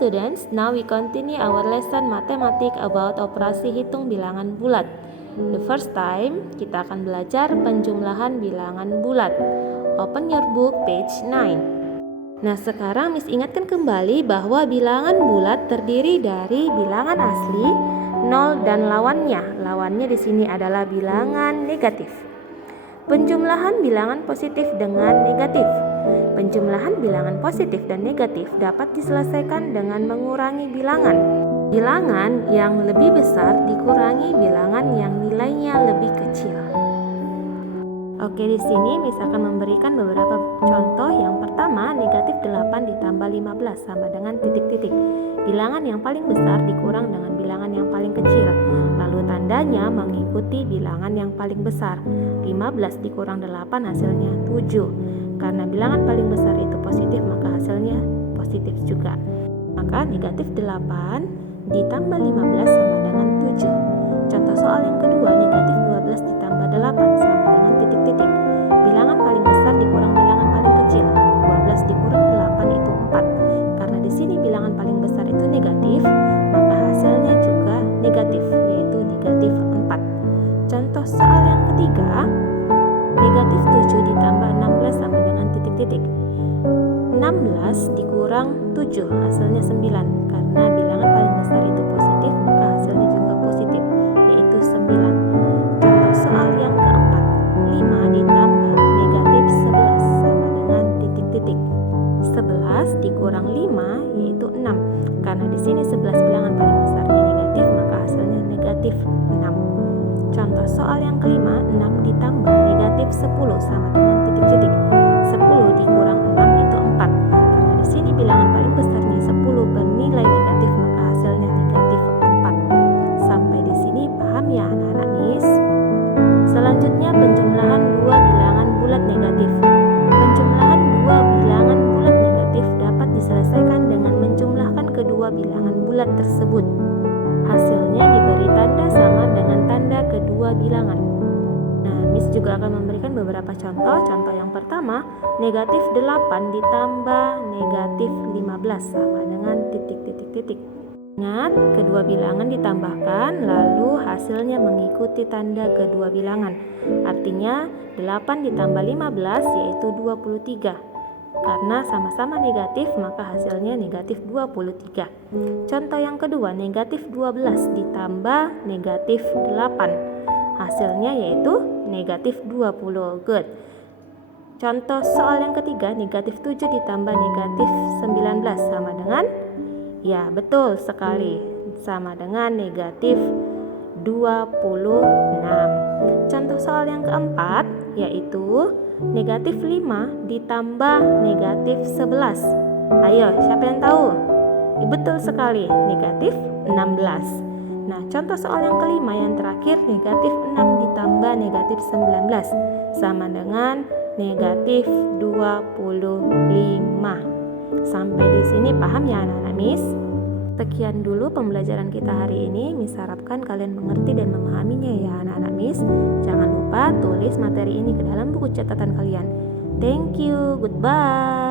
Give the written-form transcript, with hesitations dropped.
students, now we continue our lesson mathematics about operasi hitung bilangan bulat. The first time, kita akan belajar penjumlahan bilangan bulat. Open your book page 9. Nah, sekarang Miss ingatkan kembali bahwa bilangan bulat terdiri dari bilangan asli, 0 dan lawannya. Lawannya di sini adalah bilangan negatif. Penjumlahan bilangan positif dengan negatif. Penjumlahan bilangan positif dan negatif dapat diselesaikan dengan mengurangi bilangan. Bilangan yang lebih besar dikurangi bilangan yang nilainya lebih kecil. Oke, di sini Miss akan memberikan beberapa contoh. Yang pertama, negatif 8 ditambah 15 sama dengan titik-titik. Bilangan yang paling besar dikurang dengan bilangan yang paling kecil. Lalu tandanya mengikuti bilangan yang paling besar. 15 dikurang 8 hasilnya 7. Karena bilangan paling besar itu positif, maka hasilnya positif juga. Maka negatif 8 ditambah 15 sama dengan 7. Contoh soal yang kedua, negatif 12 ditambah 8 sama dengan titik-titik. Bilangan paling besar dikurang bilangan paling kecil. 12 dikurang 8 itu 4. Karena di sini bilangan paling besar itu negatif, maka hasilnya juga negatif, yaitu negatif 4. Contoh soal yang ketiga, negatif 7 ditambah 16 sama dengan titik-titik. 16 dikurang 7 hasilnya 9. Karena bilangan paling besar itu positif, maka hasilnya juga positif, yaitu 9. Contoh soal yang keempat, 5 ditambah negatif 11 sama dengan titik-titik. 11 dikurang 5 yaitu 6. Karena di sini 11 bilangan paling besarnya negatif, maka hasilnya negatif 6. Contoh soal yang kelima, 6 ditambah negatif 10 sama dengan titik-titik. 10 dikurang 6 itu 4. Karena di sini bilangan paling besarnya 10 bernilai negatif, maka hasilnya negatif 4. Sampai di sini paham ya anak-anak Miss? Selanjutnya penjumlahan dua bilangan bulat negatif. Penjumlahan dua bilangan bulat negatif dapat diselesaikan dengan menjumlahkan kedua bilangan bulat tersebut. Hasilnya diberi tanda sama dengan tanda kedua bilangan. Nah, Miss juga akan memberikan beberapa contoh. Contoh yang pertama, negatif 8 ditambah negatif 15 sama dengan titik-titik-titik. Ingat, kedua bilangan ditambahkan, lalu hasilnya mengikuti tanda kedua bilangan. Artinya 8 ditambah 15 yaitu 23. Karena sama-sama negatif, maka hasilnya negatif 23. Contoh yang kedua, negatif 12 ditambah negatif 8. Hasilnya yaitu negatif 20. Good. Contoh soal yang ketiga, negatif 7 ditambah negatif 19 sama dengan, ya betul sekali, sama dengan negatif 26. Contoh soal yang keempat yaitu negatif 5 ditambah negatif 11. Ayo, siapa yang tahu? Betul sekali, negatif 16. Nah, contoh soal yang kelima yang terakhir, negatif 6 ditambah negatif 19 sama dengan negatif 25. Sampai di sini paham ya anak-anak Miss? Sekian dulu pembelajaran kita hari ini. Miss harapkan kalian mengerti dan memahaminya ya anak-anak Miss. Jangan lupa tulis materi ini ke dalam buku catatan kalian. Thank you, goodbye.